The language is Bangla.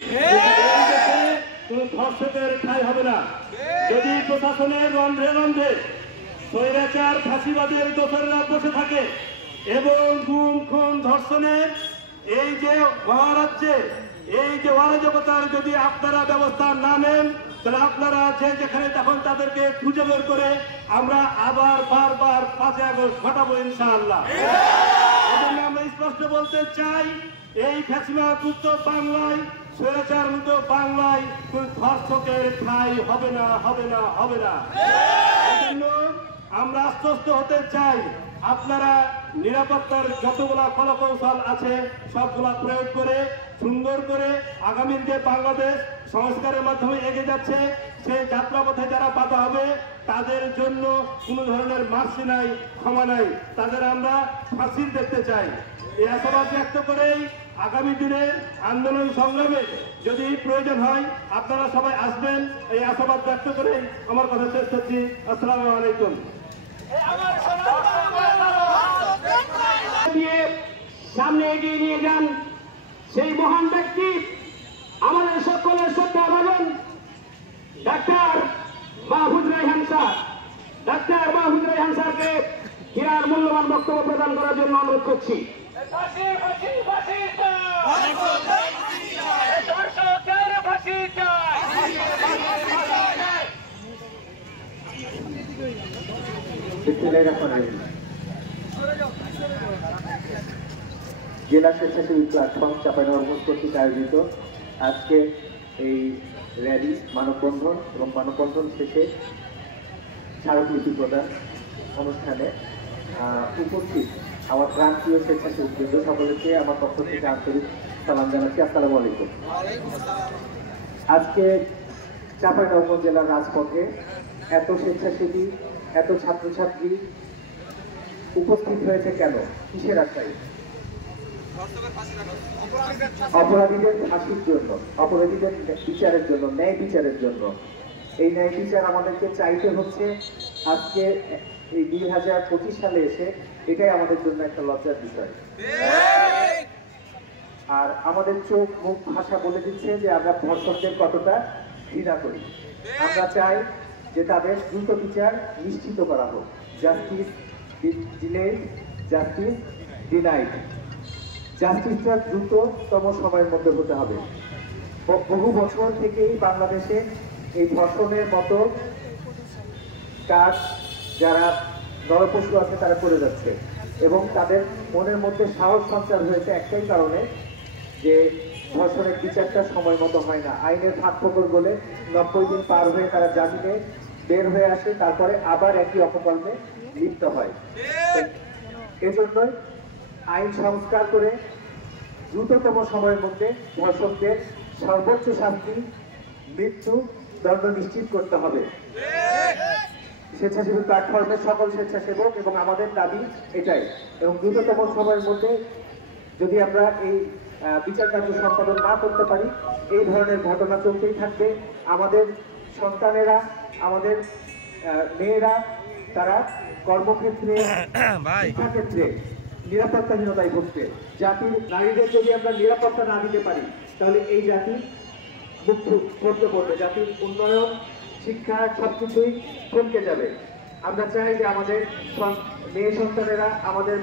কোন ধর্ষকের ঠাঁই হবে না। যদি প্রশাসনের রন্ধ্রে রন্ধ্রে স্বৈরাচার ফাঁসিবাদের দোসরেরা বসে থাকে এবং গুম খুন ধর্ষণের এই যে মহারাজ্যে এই যে অরাজকতার যদি আপনারা ব্যবস্থা না নেন, তাহলে আপনারা যেখানে তখন তাদেরকে খুঁজে বের করে আমরা আবার বারবার 5 আগস্ট ঘটাবো ইনশাআল্লাহ। এজন্য আমরা স্পষ্ট বলতে চাই, এই ফ্যাসিবাদ মুক্ত বাংলায়, স্বৈরাচার মুক্ত বাংলায় কোন ধর্ষকের ঠাঁই হবে না, হবে না, হবে না। এজন্য আমরা আশ্বস্ত হতে চাই, আপনারা নিরাপত্তার যতগুলা কলাকৌশল আছে সবগুলা প্রয়োগ করে সুন্দর করে আগামীর যে বাংলাদেশ সংস্কারের মাধ্যমে এগিয়ে যাচ্ছে সেই যাত্রাপথে যারা বাধা হবে তাদের জন্য কোনো ধরনের মার্সি নাই, ক্ষমা নাই, তাদের আমরা ফাঁসির দেখতে চাই। এই আশাবাদ ব্যক্ত করেই আগামী দিনে আন্দোলন সংগ্রামে যদি প্রয়োজন হয় আপনারা সবাই আসবেন, এই আশাবাদ ব্যক্ত করে আমার কথা শেষ করছি। আসসালামু আলাইকুম। সামনে এগিয়ে নিয়ে যান সেই মহান ব্যক্তি, আমাদের সকলের শ্রদ্ধা ভাজন doctor Mahfuz Raihan sir. Doctor Mahfuz Raihan স্যারকে হীরার মূল্যবান বক্তব্য প্রদান করার জন্য অনুরোধ করছি। জেলা স্বেচ্ছাসেবী প্ল্যাটফর্ম চাঁপাইনবাবগঞ্জ কর্তৃক আয়োজিত আজকে এই র্যালি মানববন্ধন এবং মানববন্ধন শেষে স্মারকলিপি প্রদান অনুষ্ঠানে উপস্থিত আমার প্রান্তীয় স্বেচ্ছাসেবী বৃন্দ সকলকে আমার পক্ষ থেকে আন্তরিক সালাম জানাচ্ছি। আসসালামু আলাইকুম। আজকে চাঁপাইনবাবগঞ্জ জেলার রাজপথে এত স্বেচ্ছাসেবী, এত ছাত্রছাত্রী উপস্থিত হয়েছে কেন, কিসের আশায়? অপরাধীদের ফাঁসির জন্য, অপরাধীদের বিচারের জন্য, ন্যায় বিচারের জন্য। এই ন্যায় বিচার আমাদেরকে চাইতে হচ্ছে আজকে এই 2025 সালে এসে, এটাই আমাদের জন্য একটা লজ্জার বিষয়। আর আমাদের চোখ মুখ ভাষা বলে দিচ্ছে যে আমরা ধর্ষকদের কতটা ঘৃণা করি। আমরা চাই যে তাদের দ্রুত বিচার নিশ্চিত করা হোক। Justice delayed, justice denied. জাস্টিসটা দ্রুততম সময়ের মধ্যে হতে হবে। বহু বছর থেকেই বাংলাদেশে এই ধর্ষণের মতো কাজ যারা নরপশু আছে তারা করে যাচ্ছে এবং তাদের মনের মধ্যে সাহস সঞ্চার হয়েছে একটাই কারণে, যে ধর্ষণের বিচারটা সময় মতো হয় না। আইনের ফাঁকফোকর বলে 90 দিন পার হয়ে তারা জামিনে বের হয়ে আসে, তারপরে আবার একই অপকর্মে লিপ্ত হয়। এজন্যই আইন সংস্কার করে দ্রুততম সময়ের মধ্যে ধর্ষকদের সর্বোচ্চ শাস্তি, মৃত্যু দণ্ড নিশ্চিত করতে হবে। স্বেচ্ছাসেবী প্ল্যাটফর্মের সকল স্বেচ্ছাসেবক এবং আমাদের দাবি এটাই। এবং দ্রুততম সময়ের মধ্যে যদি আমরা এই বিচার কার্য সম্পাদন না করতে পারি, এই ধরনের ঘটনা চলতেই থাকবে। আমাদের সন্তানেরা, আমাদের মেয়েরা তারা কর্মক্ষেত্রে, শিক্ষাক্ষেত্রে নিরাপত্তাহীনতায় ভুগছে। জাতির নারীদের যদি আমরা নিরাপত্তা না দিতে পারি তাহলে এই জাতি মুখ করতে পড়বে, জাতির উন্নয়ন, শিক্ষা সবকিছুই থমকে যাবে। আমরা চাই যে আমাদের মেয়ে সন্তানেরা, আমাদের